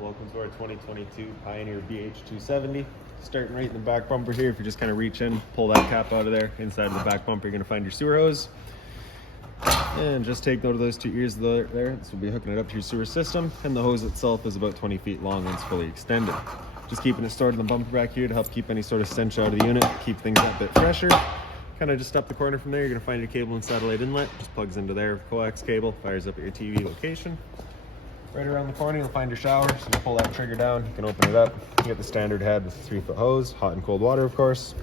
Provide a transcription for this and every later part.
Welcome to our 2022 Pioneer BH270. Starting right in the back bumper here, if you just kind of reach in, pull that cap out of there. Inside of the back bumper, you're going to find your sewer hose. And just take note of those two ears there. This will be hooking it up to your sewer system. And the hose itself is about 20 feet long and it's fully extended. Just keeping it stored in the bumper back here to help keep any sort of stench out of the unit, keep things that bit fresher. Kind of just up the corner from there, you're going to find your cable and satellite inlet. Just plugs into there with coax cable, fires up at your TV location. Right around the corner, you'll find your shower. So you pull that trigger down, you can open it up. You get the standard head with a 3-foot hose, hot and cold water, of course.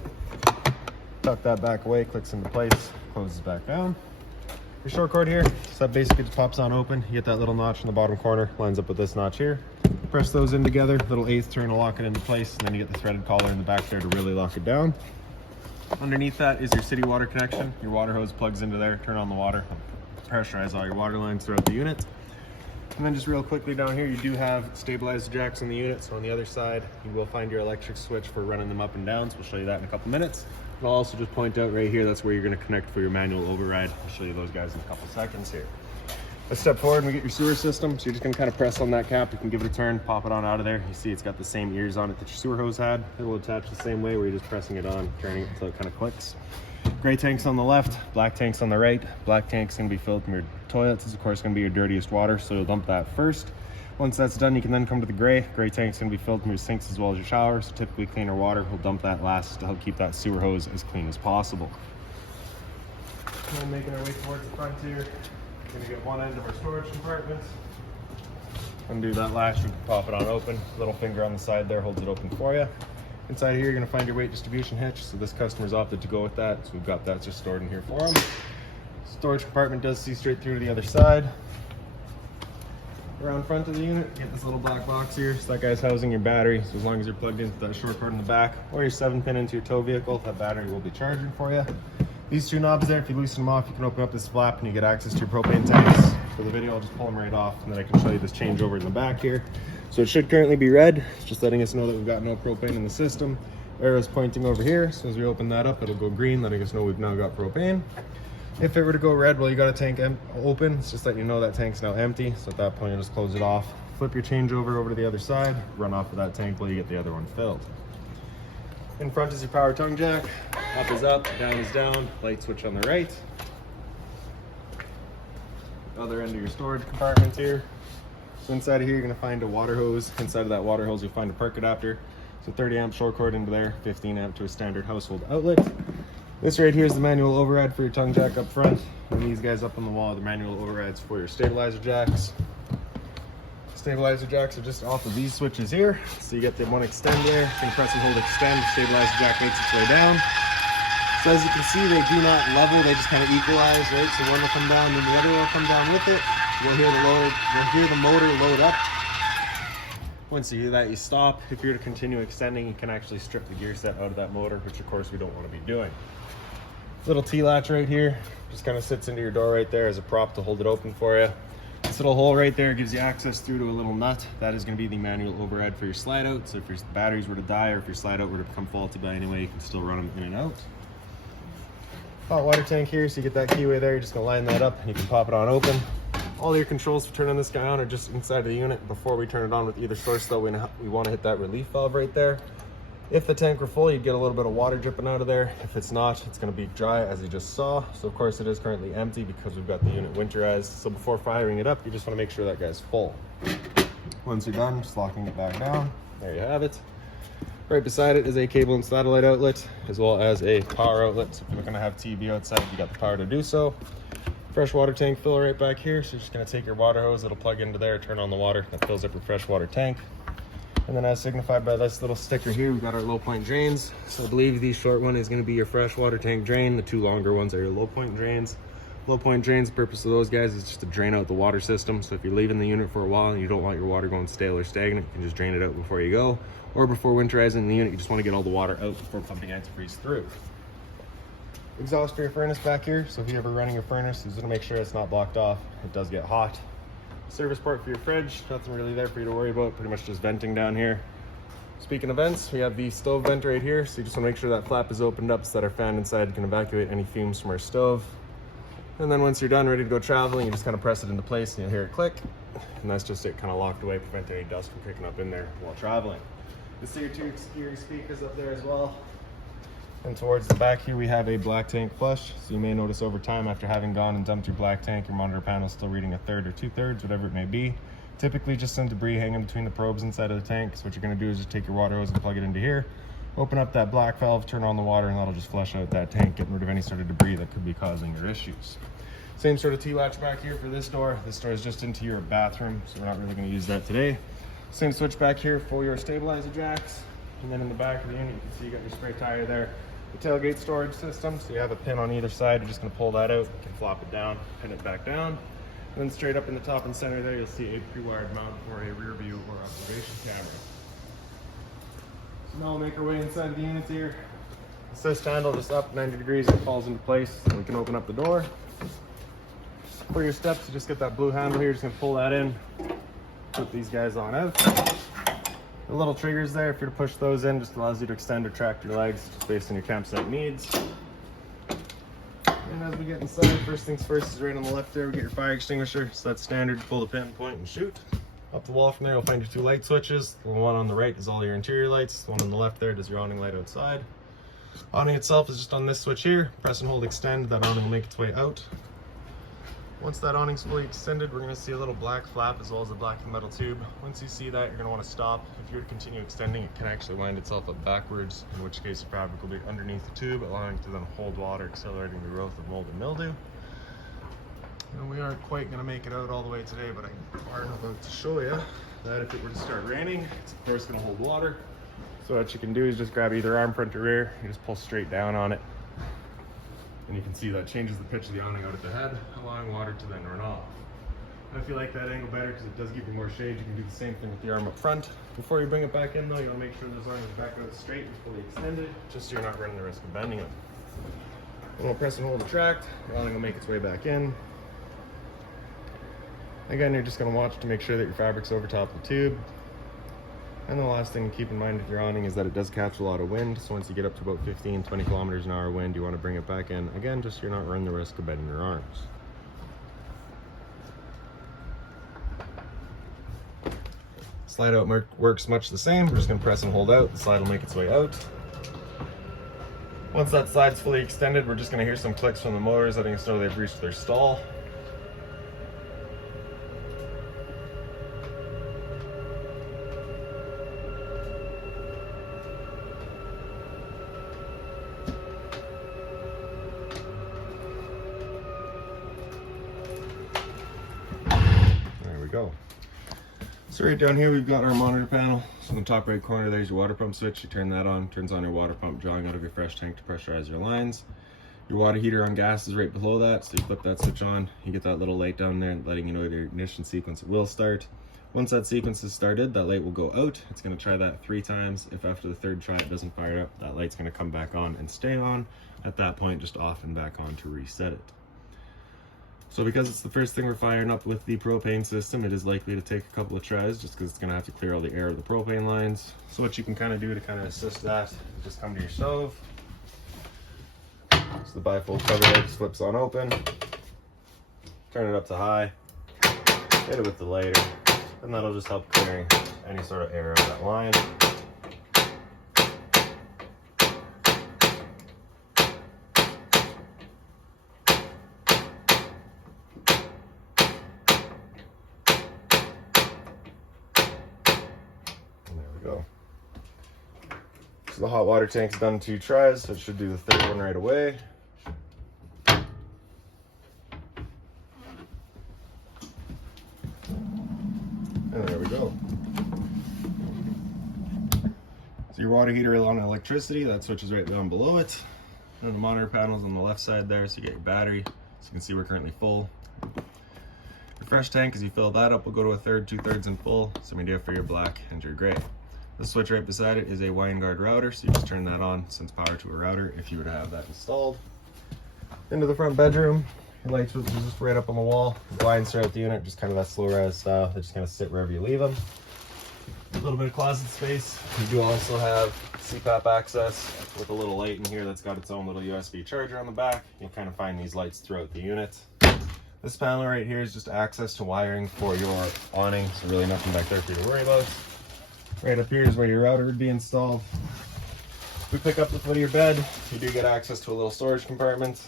Tuck that back away, clicks into place, closes back down. Your short cord here, so that basically just pops on open. You get that little notch in the bottom corner, lines up with this notch here. Press those in together, little 1/8 turn will lock it into place, and then you get the threaded collar in the back there to really lock it down. Underneath that is your city water connection. Your water hose plugs into there, turn on the water, pressurize all your water lines throughout the unit. And then just real quickly down here, you do have stabilizer jacks on the unit. So on the other side, you will find your electric switch for running them up and down. So we'll show you that in a couple minutes. And I'll also just point out right here, that's where you're gonna connect for your manual override. I'll show you those guys in a couple seconds here. Let's step forward and we get your sewer system. So you're just gonna kind of press on that cap. You can give it a turn, pop it on out of there. You see it's got the same ears on it that your sewer hose had. It will attach the same way where you're just pressing it on, turning it until it kind of clicks. Gray tanks on the left, black tanks on the right. Black tank's gonna be filled from your toilets. It's of course gonna be your dirtiest water, so you'll dump that first. Once that's done, you can then come to the gray. Gray tank's gonna be filled from your sinks as well as your showers. So typically cleaner water, we'll dump that last to help keep that sewer hose as clean as possible. And making our way towards the front here, we're gonna get one end of our storage compartment. Undo that latch, you can pop it on open. Little finger on the side there holds it open for you. Inside here, you're gonna find your weight distribution hitch. So this customer's opted to go with that. So we've got that just stored in here for them. Storage compartment does see straight through to the other side. Around front of the unit, you get this little black box here. So that guy's housing your battery. So as long as you're plugged into that short cord in the back or your 7-pin into your tow vehicle, that battery will be charging for you. These two knobs there, if you loosen them off, you can open up this flap and you get access to your propane tanks. For the video, I'll just pull them right off and then I can show you this changeover in the back here. So it should currently be red, it's just letting us know that we've got no propane in the system. Arrow's pointing over here, so as we open that up, it'll go green, letting us know we've now got propane. If it were to go red, well, you got a tank open, it's just letting you know that tank's now empty. So at that point, you'll just close it off, flip your changeover over to the other side, run off of that tank while you get the other one filled. In front is your power tongue jack. Up is up, down is down, light switch on the right. Other end of your storage compartment here. So inside of here, you're gonna find a water hose. Inside of that water hose, you'll find a perk adapter. So 30 amp short cord into there, 15 amp to a standard household outlet. This right here is the manual override for your tongue jack up front. And these guys up on the wall are the manual overrides for your stabilizer jacks. Stabilizer jacks are just off of these switches here. So you get the one extend there, you can press and hold extend, stabilizer jack makes its way down. So as you can see, they do not level, they just kind of equalize, right? So one will come down, then the other will come down with it. We'll hear the motor load up. Once you hear that, you stop. If you're to continue extending, you can actually strip the gear set out of that motor, which of course we don't want to be doing. Little T-latch right here, just kind of sits into your door right there as a prop to hold it open for you. This little hole right there gives you access through to a little nut. That is going to be the manual override for your slide out. So if your batteries were to die or if your slide out were to become faulty by any way, you can still run them in and out. Hot water tank here, so you get that keyway there. You're just going to line that up and you can pop it on open. All your controls for turning this guy on are just inside of the unit. Before we turn it on with either source though, we want to hit that relief valve right there. If the tank were full, you'd get a little bit of water dripping out of there. If it's not, it's going to be dry as you just saw. So of course it is currently empty because we've got the unit winterized. So before firing it up, you just want to make sure that guy's full. Once you're done, just locking it back down. There you have it. Right beside it is a cable and satellite outlet, as well as a power outlet. So if you're going to have TV outside, you got the power to do so. Fresh water tank filler right back here. So you're just going to take your water hose, it'll plug into there, turn on the water, that fills up your fresh water tank. And then as signified by this little sticker here, we've got our low point drains. So I believe the short one is going to be your fresh water tank drain. The two longer ones are your low point drains. Low point drains, the purpose of those guys is just to drain out the water system. So if you're leaving the unit for a while and you don't want your water going stale or stagnant, you can just drain it out before you go. Or before winterizing the unit, you just want to get all the water out before pumping antifreeze through. Exhaust for your furnace back here. So if you're ever running your furnace, you just want to make sure it's not blocked off. It does get hot. Service port for your fridge, nothing really there for you to worry about, pretty much just venting down here. Speaking of vents, we have the stove vent right here, so you just want to make sure that flap is opened up so that our fan inside can evacuate any fumes from our stove. And then once you're done, ready to go traveling, you just kind of press it into place and you'll hear it click. and that's just it kind of locked away, prevent any dust from kicking up in there while traveling. You see your two exterior speakers up there as well. And towards the back here, we have a black tank flush. So you may notice over time, after having gone and dumped your black tank, your monitor panel is still reading 1/3 or 2/3, whatever it may be. Typically just some debris hanging between the probes inside of the tank. So what you're gonna do is just take your water hose and plug it into here, open up that black valve, turn on the water, and that'll just flush out that tank, getting rid of any sort of debris that could be causing your issues. Same sort of T-latch back here for this door. This door is just into your bathroom, so we're not really gonna use that today. Same switch back here for your stabilizer jacks. And then in the back of the unit, you can see you got your spare tire there. The tailgate storage system, so you have a pin on either side. You're just gonna pull that out, you can flop it down, pin it back down. And then straight up in the top and center there, you'll see a pre-wired mount for a rear view or observation camera. So now we'll make our way inside the unit here. Assist handle just up 90 degrees, it falls into place. So we can open up the door. For your steps, you just get that blue handle here, just gonna pull that in, put these guys on out. The little triggers there, if you're to push those in, just allows you to extend or tract your legs just based on your campsite needs. And as we get inside, first things first is right on the left there, we get your fire extinguisher. So that's standard, pull the pin, point, and shoot. Up the wall from there, you'll find your two light switches. The one on the right is all your interior lights. The one on the left there does your awning light outside. Awning itself is just on this switch here. Press and hold extend, that awning will make its way out. Once that awning's fully extended, we're going to see a little black flap as well as a black metal tube. Once you see that, you're going to want to stop. If you were to continue extending, it can actually wind itself up backwards, in which case the fabric will be underneath the tube, allowing it to then hold water, accelerating the growth of mold and mildew. And we aren't quite going to make it out all the way today, but I'm far enough out to show you that if it were to start raining, it's of course going to hold water. So what you can do is just grab either arm, front, or rear. You just pull straight down on it. And you can see that changes the pitch of the awning out at the head, allowing water to then run off. Now if you like that angle better, because it does give you more shade, you can do the same thing with the arm up front. Before you bring it back in though, you want to make sure those arms are back out straight and fully extended, just so you're not running the risk of bending them. And we'll press and hold the tract, the awning will make its way back in. Again, you're just going to watch to make sure that your fabric's over top of the tube. And the last thing to keep in mind with your awning is that it does catch a lot of wind. So once you get up to about 15, 20 kilometers an hour wind, you want to bring it back in. Again, just so you're not running the risk of bending your arms. Slide out works much the same. We're just going to press and hold out. The slide will make its way out. Once that slide's fully extended, we're just going to hear some clicks from the motors, letting us know they've reached their stall. Go. So right down here we've got our monitor panel. So in the top right corner there's your water pump switch. You turn that on, turns on your water pump, drawing out of your fresh tank to pressurize your lines. Your water heater on gas is right below that, so you flip that switch on, you get that little light down there letting you know your ignition sequence will start. Once that sequence is started, that light will go out. It's going to try that 3 times. If after the 3rd try it doesn't fire up, that light's going to come back on and stay on. At that point, just off and back on to reset it. So because it's the first thing we're firing up with the propane system, it is likely to take a couple of tries just because it's going to have to clear all the air of the propane lines. So what you can kind of do to kind of assist that, just come to your stove. So the bifold cover there just flips on open. Turn it up to high. Hit it with the lighter. And that'll just help clearing any sort of air out of that line. Go. So the hot water tank's done 2 tries, so it should do the 3rd one right away. And there we go. So your water heater is on electricity, that switch is right down below it. And the monitor panel's on the left side there, so you get your battery. So you can see we're currently full. Your fresh tank, as you fill that up, will go to 1/3, 2/3 and full. Same idea for your black and your gray. The switch right beside it is a wind guard router, so you just turn that on, sends power to a router if you were to have that installed. Into the front bedroom, your light switch is just right up on the wall. Blinds throughout the unit, just kind of that slow rise style. They just kind of sit wherever you leave them. A little bit of closet space. You do also have CPAP access with a little light in here that's got its own little USB charger on the back. You'll kind of find these lights throughout the unit. This panel right here is just access to wiring for your awning, so really nothing back there for you to worry about. Right up here is where your router would be installed. If we pick up the foot of your bed, you do get access to a little storage compartment.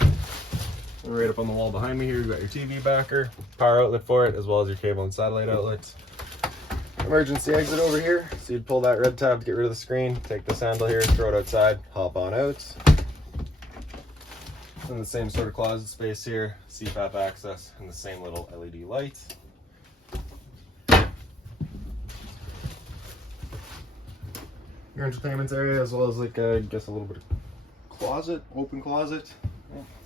And right up on the wall behind me here, you've got your TV backer, power outlet for it, as well as your cable and satellite outlet. Emergency exit over here, so you'd pull that red tab to get rid of the screen, take this handle here, throw it outside, hop on out. And the same sort of closet space here, CPAP access, and the same little LED light. Your entertainment area, as well as like I guess a little bit of closet, open closet.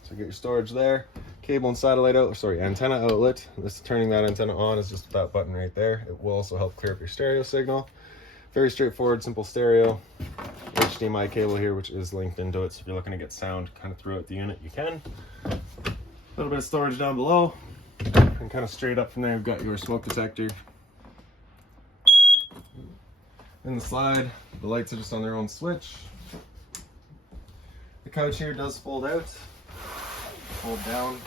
So you get your storage there. Cable and satellite outlet, sorry, antenna outlet. This turning that antenna on is just that button right there. It will also help clear up your stereo signal. Very straightforward, simple stereo. HDMI cable here, which is linked into it. So if you're looking to get sound kind of throughout the unit, you can. A little bit of storage down below. And kind of straight up from there, you've got your smoke detector. In the slide, the lights are just on their own switch. The couch here does fold out, fold down.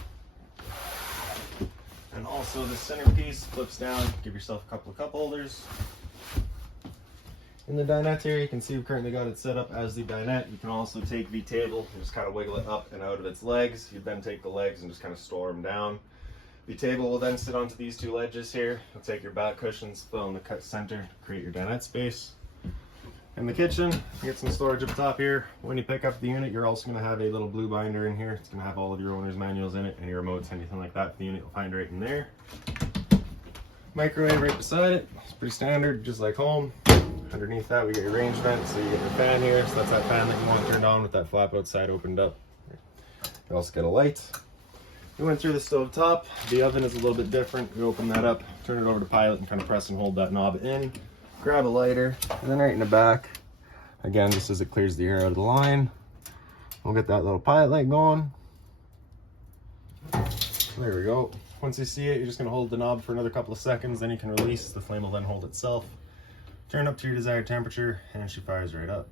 And also the centerpiece flips down, give yourself a couple of cup holders. In the dinette here, you can see we've currently got it set up as the dinette. You can also take the table and just kind of wiggle it up and out of its legs. You then take the legs and just kind of store them down. The table will then sit onto these two ledges here. You'll take your back cushions, fill in the cut center, create your dinette space. In the kitchen, you get some storage up top here. When you pick up the unit, you're also going to have a little blue binder in here. It's going to have all of your owner's manuals in it, and your remotes, anything like that for the unit, you'll find right in there. Microwave right beside it. It's pretty standard, just like home. Underneath that, we get your range vent, so you get your fan here. So that's that fan that you want turned on with that flap outside opened up. You also get a light. We went through the stove top. The oven is a little bit different. You open that up, turn it over to pilot, and kind of press and hold that knob in. Grab a lighter, and then right in the back, again, just as it clears the air out of the line, we'll get that little pilot light going. There we go. Once you see it, you're just going to hold the knob for another couple of seconds, then you can release. The flame will then hold itself. Turn up to your desired temperature, and she fires right up.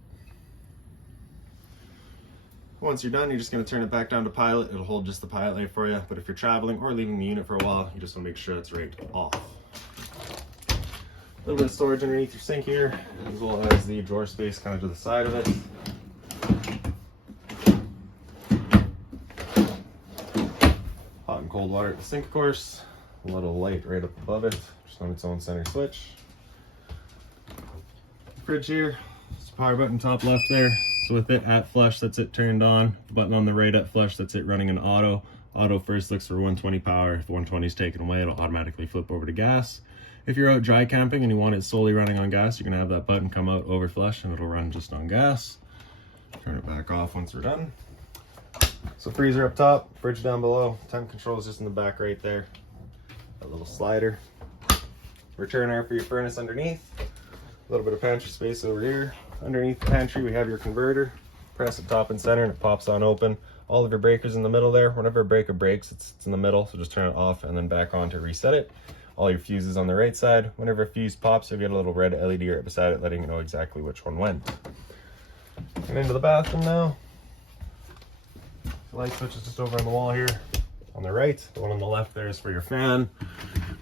Once you're done, you're just going to turn it back down to pilot. It'll hold just the pilot light for you, but if you're traveling or leaving the unit for a while, you just want to make sure it's right off. A little bit of storage underneath your sink here, as well as the drawer space kind of to the side of it. Hot and cold water at the sink, of course. A little light right up above it, just on its own center switch. Fridge here, just a power button top left there. So with it at flush, that's it turned on. The button on the right at flush, that's it running in auto. Auto first looks for 120 power. If the 120 is taken away, it'll automatically flip over to gas. If you're out dry camping and you want it solely running on gas, you're gonna have that button come out over flush and it'll run just on gas. Turn it back off once we're done. So freezer up top, fridge down below. Temp control is just in the back right there. A little slider. Return air for your furnace underneath. A little bit of pantry space over here. Underneath the pantry, we have your converter. Press it top and center and it pops on open. All of your breakers in the middle there. Whenever a breaker breaks, it's in the middle, so just turn it off and then back on to reset it. All your fuses on the right side. Whenever a fuse pops, you'll get a little red LED right beside it, letting you know exactly which one went. And into the bathroom now. The light switch is just over on the wall here on the right. The one on the left there is for your fan.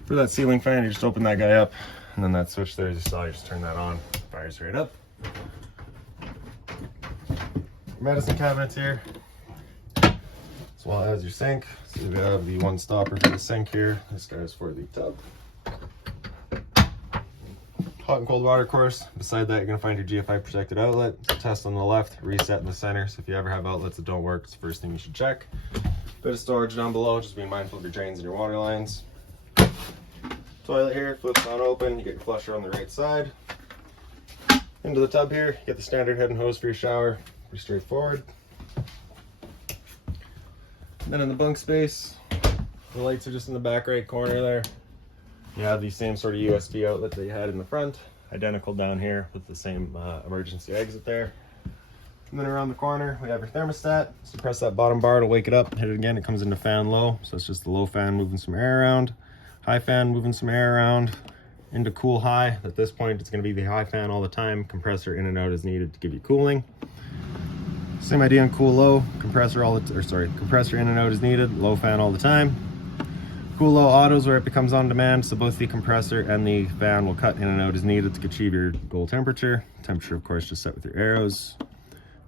For that ceiling fan, you just open that guy up, and then that switch there, as you saw, you just turn that on. Fires right up. Medicine cabinets here, as well as your sink. So you have the one stopper for the sink here. This guy is for the tub. Hot and cold water course. Beside that, you're gonna find your GFI protected outlet. Test on the left, reset in the center. So if you ever have outlets that don't work, it's the first thing you should check. Bit of storage down below, just being mindful of your drains and your water lines. Toilet here, flips on open. You get your flusher on the right side. Into the tub here, you get the standard head and hose for your shower. Pretty straightforward. And then in the bunk space, the lights are just in the back right corner there. You have the same sort of USB outlet that you had in the front, identical down here with the same emergency exit there. And then around the corner, we have your thermostat. So press that bottom bar to wake it up, hit it again, it comes into fan low. So it's just the low fan moving some air around, high fan moving some air around, into cool high. At this point, it's gonna be the high fan all the time, compressor in and out as needed to give you cooling. Same idea on cool low, compressor compressor in and out as needed, low fan all the time. Cool low autos where it becomes on demand, so both the compressor and the fan will cut in and out as needed to achieve your goal temperature. Temperature, of course, just set with your arrows.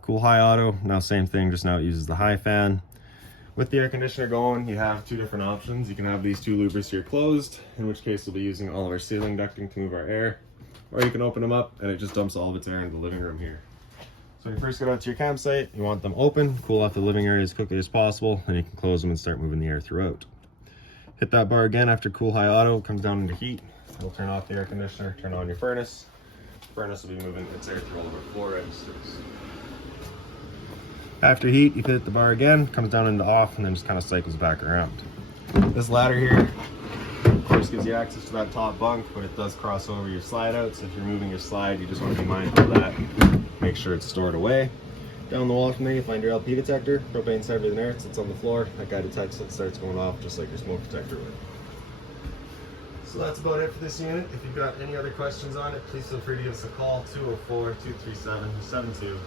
Cool high auto, now same thing, just now it uses the high fan. With the air conditioner going, you have two different options. You can have these two louvers here closed, in which case we'll be using all of our ceiling ducting to move our air, or you can open them up and it just dumps all of its air into the living room here. So when you first get out to your campsite, you want them open, cool off the living area as quickly as possible, then you can close them and start moving the air throughout. Hit that bar again after cool high auto, comes down into heat. We'll turn off the air conditioner, turn on your furnace. Furnace will be moving its air through all of our floor registers. After heat, you hit the bar again, comes down into off, and then just kind of cycles back around. This ladder here, of course, gives you access to that top bunk, but it does cross over your slide out, so if you're moving your slide, you just want to be mindful of that. Make sure it's stored away. Down the wall from there, you find your LP detector. Propane starter there, it sits on the floor. That guy detects it, starts going off just like your smoke detector would. So that's about it for this unit. If you've got any other questions on it, please feel free to give us a call, 204-237-7272.